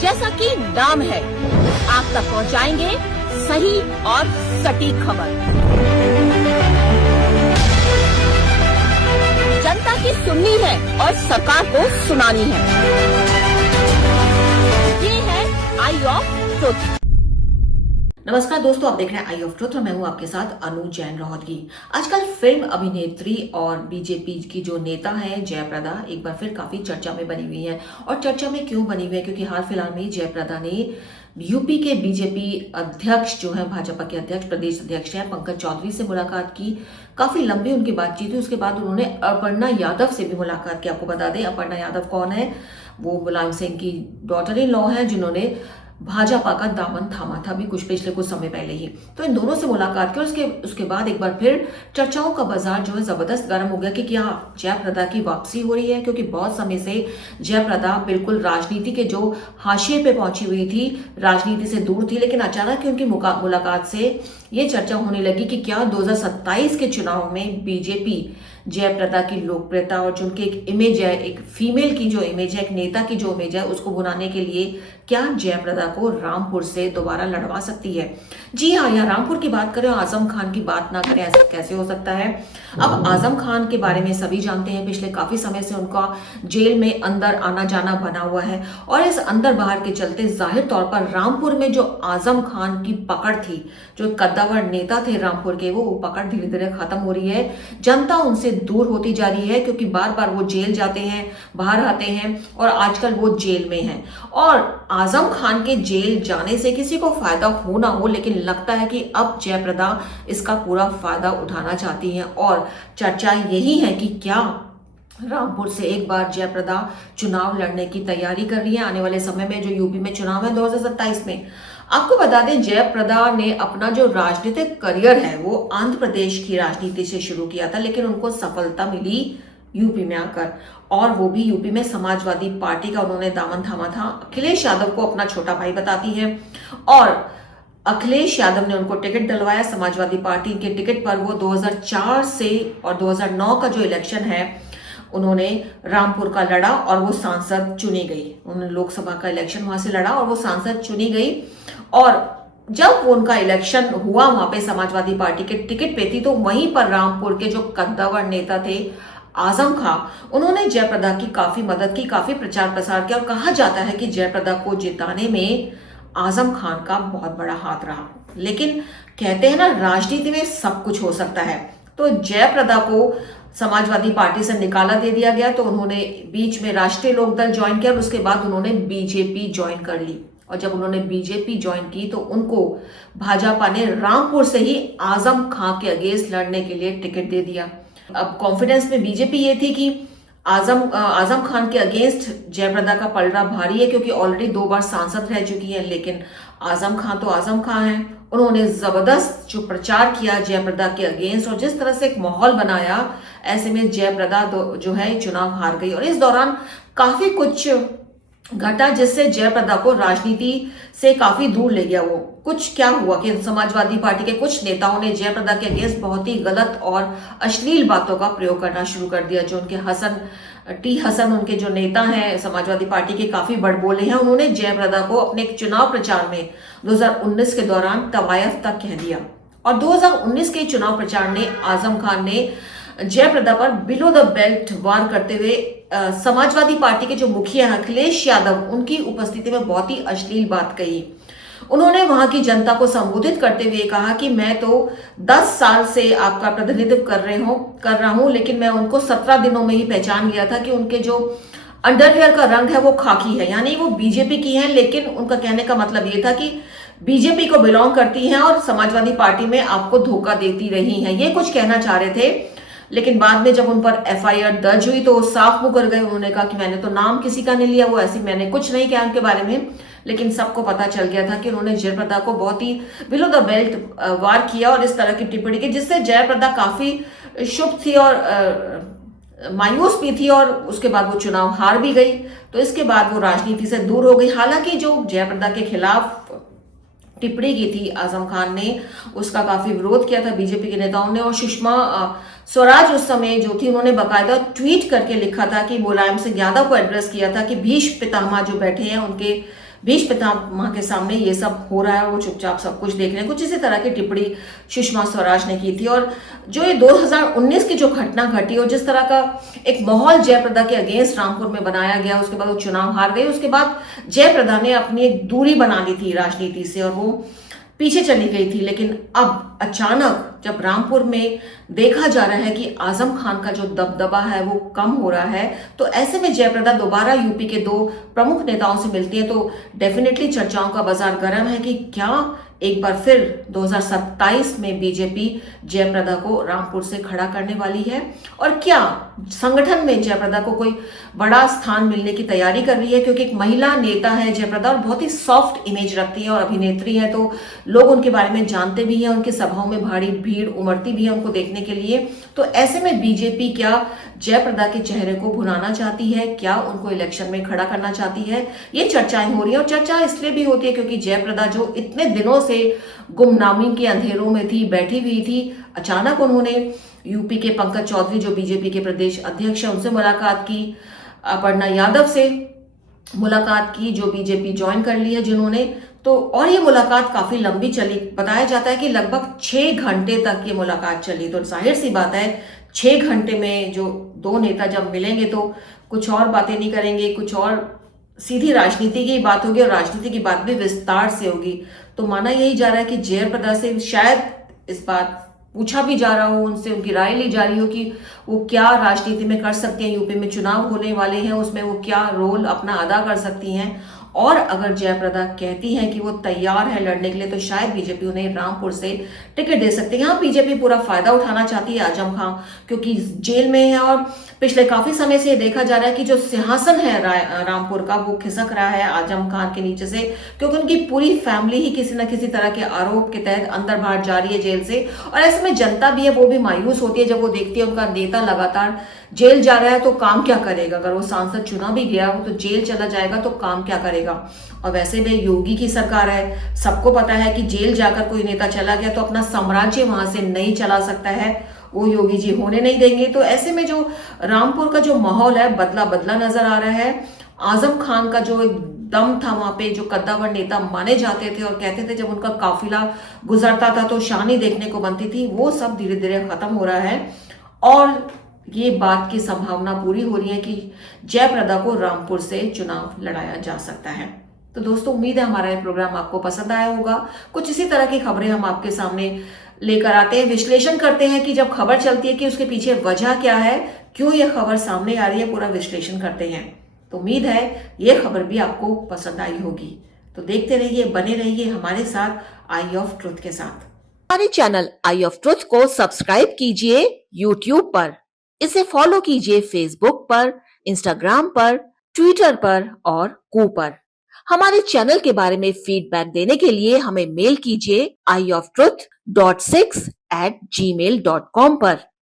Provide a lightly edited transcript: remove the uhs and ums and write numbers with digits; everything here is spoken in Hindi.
जैसा कि नाम है, आप तक पहुंचाएंगे सही और सटीक खबर। जनता की सुननी है और सरकार को सुनानी है। ये है आई ऑफ ट्रुथ। नमस्कार दोस्तों, आप देख रहे हैं आई ऑफ ट्रुथ और मैं हूं आपके साथ अनु जैन रोहतगी। आजकल फिल्म अभिनेत्री और बीजेपी की जो नेता है जयप्रदा एक बार फिर काफी चर्चा में बनी हुई है। और चर्चा में क्यों बनी हुई है, क्योंकि हाल फिलहाल में जयप्रदा ने यूपी के बीजेपी अध्यक्ष जो है, भाजपा के अध्यक्ष, प्रदेश अध्यक्ष हैं पंकज चौधरी से मुलाकात की। काफी लंबी उनकी बातचीत हुई। उसके बाद उन्होंने अपर्णा यादव से भी मुलाकात की। आपको बता दें अपर्णा यादव कौन है, वो मुलायम सिंह की डॉटर इन लॉ है, जिन्होंने भाजपा का दामन थामा था अभी पिछले कुछ समय पहले ही। तो इन दोनों से मुलाकात की और उसके बाद एक बार फिर चर्चाओं का बाजार जो है जबरदस्त गर्म हो गया कि क्या जयप्रदा की वापसी हो रही है, क्योंकि बहुत समय से जयप्रदा बिल्कुल राजनीति के जो हाशिए पे पहुंची हुई थी, राजनीति से दूर थी। लेकिन अचानक उनकी मुलाकात से ये चर्चा होने लगी कि क्या 2027 के चुनाव में बीजेपी जयप्रदा की लोकप्रियता और जो उनकी एक इमेज है, एक फीमेल की जो इमेज है, एक नेता की जो इमेज है, उसको भुनाने के लिए क्या जयप्रदा को रामपुर से दोबारा लड़वा सकती है। जी हाँ, यहाँ रामपुर की बात करें, आजम खान की बात ना करें, ऐसा कैसे हो सकता है। अब आजम खान के बारे में सभी जानते हैं, पिछले काफी समय से उनका जेल में अंदर आना जाना बना हुआ है और इस अंदर बाहर के चलते जाहिर तौर पर रामपुर में जो आजम खान की पकड़ थी, जो कद्दावर नेता थे रामपुर के, वो पकड़ धीरे धीरे खत्म हो रही है। जनता उनसे दूर होती जा रही है, क्योंकि बार बार वो जेल जाते हैं, बाहर आते हैं और आजकल वो जेल में हैं। और आजम खान के जेल जाने से किसी को फायदा हो ना हो, लेकिन लगता है कि अब जयप्रदा इसका पूरा फायदा उठाना चाहती हैं। और चर्चा यही है कि क्या रामपुर से एक बार जयप्रदा चुनाव लड़ने की तैयारी कर रही है आने वाले समय में, जो यूपी में चुनाव है 2027 में। आपको बता दें जयप्रदा ने अपना जो राजनीतिक करियर है वो आंध्र प्रदेश की राजनीति से शुरू किया था, लेकिन उनको सफलता मिली यूपी में आकर, और वो भी यूपी में समाजवादी पार्टी का उन्होंने दामन थामा था। अखिलेश यादव को अपना छोटा भाई बताती है और अखिलेश यादव ने उनको टिकट दिलवाया समाजवादी पार्टी के टिकट पर। वो 2004 से और 2009 का जो इलेक्शन है उन्होंने रामपुर का लड़ा और वो सांसद चुनी गई। उन्होंने लोकसभा का इलेक्शन वहां से लड़ा और वो सांसद चुनी गई। और जब वो उनका इलेक्शन हुआ वहां पे समाजवादी पार्टी के टिकट पे थी, तो वहीं पर रामपुर के जो कद्दावर नेता थे आजम खां, उन्होंने जयप्रदा की काफी मदद की, काफी प्रचार प्रसार किया। और कहा जाता है कि जयप्रदा को जिताने में आजम खान का बहुत बड़ा हाथ रहा। लेकिन कहते हैं ना, राजनीति में सब कुछ हो सकता है। तो जयप्रदा को समाजवादी पार्टी से निकाला दे दिया गया, तो उन्होंने बीच में राष्ट्रीय लोकदल ज्वाइन किया और उसके बाद उन्होंने बीजेपी ज्वाइन कर ली। और जब उन्होंने बीजेपी ज्वाइन की तो उनको भाजपा ने रामपुर से ही आजम खां के अगेंस्ट लड़ने के लिए टिकट दे दिया। अब कॉन्फिडेंस में बीजेपी ये थी कि आजम खान के अगेंस्ट जयप्रदा का पलड़ा भारी है, क्योंकि ऑलरेडी 2 बार सांसद रह चुकी है। लेकिन आजम खान तो आजम खान है, उन्होंने जबरदस्त जो प्रचार किया जयप्रदा के अगेंस्ट और जिस तरह से एक माहौल बनाया, ऐसे में जयप्रदा जो है चुनाव हार गई। और इस दौरान काफी कुछ घटा जिससे जयप्रदा को राजनीति से काफी दूर ले गया। वो कुछ क्या हुआ कि समाजवादी पार्टी के कुछ नेताओं ने जयप्रदा के अगेंस्ट बहुत ही गलत और अश्लील बातों का प्रयोग करना शुरू कर दिया। जो उनके हसन उनके जो नेता हैं समाजवादी पार्टी के, काफी बड़बोले हैं। उन्होंने जयप्रदा को अपने चुनाव प्रचार में 2019 के दौरान तवायफ तक कह दिया। और 2019 के चुनाव प्रचार में आजम खान ने जयप्रदा पर बिलो द बेल्ट वार करते हुए समाजवादी पार्टी के जो मुखिया अखिलेश यादव, उनकी उपस्थिति में बहुत ही अश्लील बात कही। उन्होंने वहां की जनता को संबोधित करते हुए कहा कि मैं तो 10 साल से आपका प्रतिनिधित्व कर रहा हूं, लेकिन मैं उनको 17 दिनों में ही पहचान गया था कि उनके जो अंडरवियर का रंग है वो खाकी है, यानी वो बीजेपी की है। लेकिन उनका कहने का मतलब ये था कि बीजेपी को बिलोंग करती हैं और समाजवादी पार्टी में आपको धोखा देती रही हैं, ये कुछ कहना चाह रहे थे। लेकिन बाद में जब उन पर एफआईआर दर्ज हुई तो वो साफ मुकर गए। उन्होंने कहा कि मैंने तो नाम किसी का नहीं लिया, वो ऐसी मैंने कुछ नहीं किया उनके बारे में। लेकिन सबको पता चल गया था कि उन्होंने जयप्रदा को बहुत ही बिलो द बेल्ट वार किया और इस तरह की टिप्पणी की, जिससे जयप्रदा काफी शुभ थी और मायूस भी थी और उसके बाद वो चुनाव हार भी गई। तो इसके बाद वो राजनीति से दूर हो गई। हालांकि जो जयप्रदा के खिलाफ टिप्पणी की थी आजम खान ने, उसका काफी विरोध किया था बीजेपी के नेताओं ने। और सुषमा स्वराज उस समय जो थी, उन्होंने बाकायदा ट्वीट करके लिखा था कि मुलायम सिंह यादव को एड्रेस किया था कि भीष्म पितामह जो बैठे हैं उनके भीष्म पितामह के सामने ये सब हो रहा है और वो चुपचाप सब कुछ देख रहे हैं। कुछ इसी तरह की टिप्पणी सुषमा स्वराज ने की थी। और जो ये 2019 की जो घटना घटी और जिस तरह का एक माहौल जयप्रदा के अगेंस्ट रामपुर में बनाया गया, उसके बाद वो चुनाव हार गई, उसके बाद जयप्रदा ने अपनी एक दूरी बना ली थी राजनीति से और वो पीछे चली गई थी। लेकिन अब अचानक जब रामपुर में देखा जा रहा है कि आजम खान का जो दबदबा है वो कम हो रहा है, तो ऐसे में जयप्रदा दोबारा यूपी के दो प्रमुख नेताओं से मिलती है, तो डेफिनेटली चर्चाओं का बाजार गर्म है कि क्या एक बार फिर 2027 में बीजेपी जयप्रदा को रामपुर से खड़ा करने वाली है और क्या संगठन में जयप्रदा को कोई बड़ा स्थान मिलने की तैयारी कर रही है, क्योंकि एक महिला नेता है जयप्रदा और बहुत ही सॉफ्ट इमेज रखती है और अभिनेत्री है, तो लोग उनके बारे में जानते भी हैं, उनकी सभाओं में भारी भीड़ उमड़ती भी है उनको देखने के लिए। तो ऐसे में बीजेपी क्या जयप्रदा के चेहरे को भुनाना चाहती है, क्या उनको इलेक्शन में खड़ा करना चाहती है, ये चर्चाएं हो रही है। और चर्चा इसलिए भी होती है क्योंकि जयप्रदा जो इतने दिनों से गुमनामी के अंधेरों में थी, बैठी हुई थी, अचानक उन्होंने यूपी के पंकज चौधरी जो बीजेपी के प्रदेश अध्यक्ष है उनसे मुलाकात की, अपर्णा यादव से मुलाकात की जो बीजेपी ज्वाइन कर ली है जिन्होंने, तो और ये मुलाकात काफी लंबी चली। बताया जाता है कि लगभग 6 घंटे तक ये मुलाकात चली। तो जाहिर सी बात है 6 घंटे में जो दो नेता जब मिलेंगे तो कुछ और बातें नहीं करेंगे, कुछ और सीधी राजनीति की बात होगी और राजनीति की बात भी विस्तार से होगी। तो माना यही जा रहा है कि जयप्रदा से शायद इस बात पूछा भी जा रहा हो, उनसे उनकी राय ली जा रही हो कि वो क्या राजनीति में कर सकती हैं, यूपी में चुनाव होने वाले हैं उसमें वो क्या रोल अपना अदा कर सकती हैं। और अगर जयप्रदा कहती हैं कि वो तैयार है लड़ने के लिए तो शायद बीजेपी उन्हें रामपुर से टिकट दे सकती है। यहाँ बीजेपी पूरा फायदा उठाना चाहती है आजम खान क्योंकि जेल में है और पिछले काफी समय से देखा जा रहा है कि जो सिंहासन है रामपुर का वो खिसक रहा है आजम खान के नीचे से, क्योंकि उनकी पूरी फैमिली ही किसी न किसी तरह के आरोप के तहत अंदर बाहर जा रही है जेल से। और ऐसे में जनता भी है वो भी मायूस होती है जब वो देखती है उनका नेता लगातार जेल जा रहा है, तो काम क्या करेगा। अगर वो सांसद चुना भी गया हो तो जेल चला जाएगा तो काम क्या करेगा। और वैसे भी योगी की सरकार है, सबको पता है कि जेल जाकर कोई नेता चला गया तो अपना साम्राज्य वहां से नहीं चला सकता है, वो योगी जी होने नहीं देंगे। तो ऐसे में जो रामपुर का जो माहौल है बदला बदला नजर आ रहा है। आजम खान का जो एक दम था वहां पे, जो कद्दावर नेता माने जाते थे और कहते थे जब उनका काफिला गुजरता था तो शान ही देखने को बनती थी, वो सब धीरे धीरे खत्म हो रहा है। और ये बात की संभावना पूरी हो रही है कि जयप्रदा को रामपुर से चुनाव लड़ाया जा सकता है। तो दोस्तों उम्मीद है हमारा ये प्रोग्राम आपको पसंद आया होगा। कुछ इसी तरह की खबरें हम आपके सामने लेकर आते हैं, विश्लेषण करते हैं कि जब खबर चलती है कि उसके पीछे वजह क्या है, क्यों ये खबर सामने आ रही है, पूरा विश्लेषण करते हैं। तो उम्मीद है ये खबर भी आपको पसंद आई होगी। तो देखते रहिए, बने रहिए हमारे साथ आई ऑफ ट्रुथ के साथ। हमारे चैनल आई ऑफ ट्रुथ को सब्सक्राइब कीजिए यूट्यूब पर, इसे फॉलो कीजिए फेसबुक पर, इंस्टाग्राम पर, ट्विटर पर और कू पर। हमारे चैनल के बारे में फीडबैक देने के लिए हमें मेल कीजिए ioftruth.6@gmail.com पर।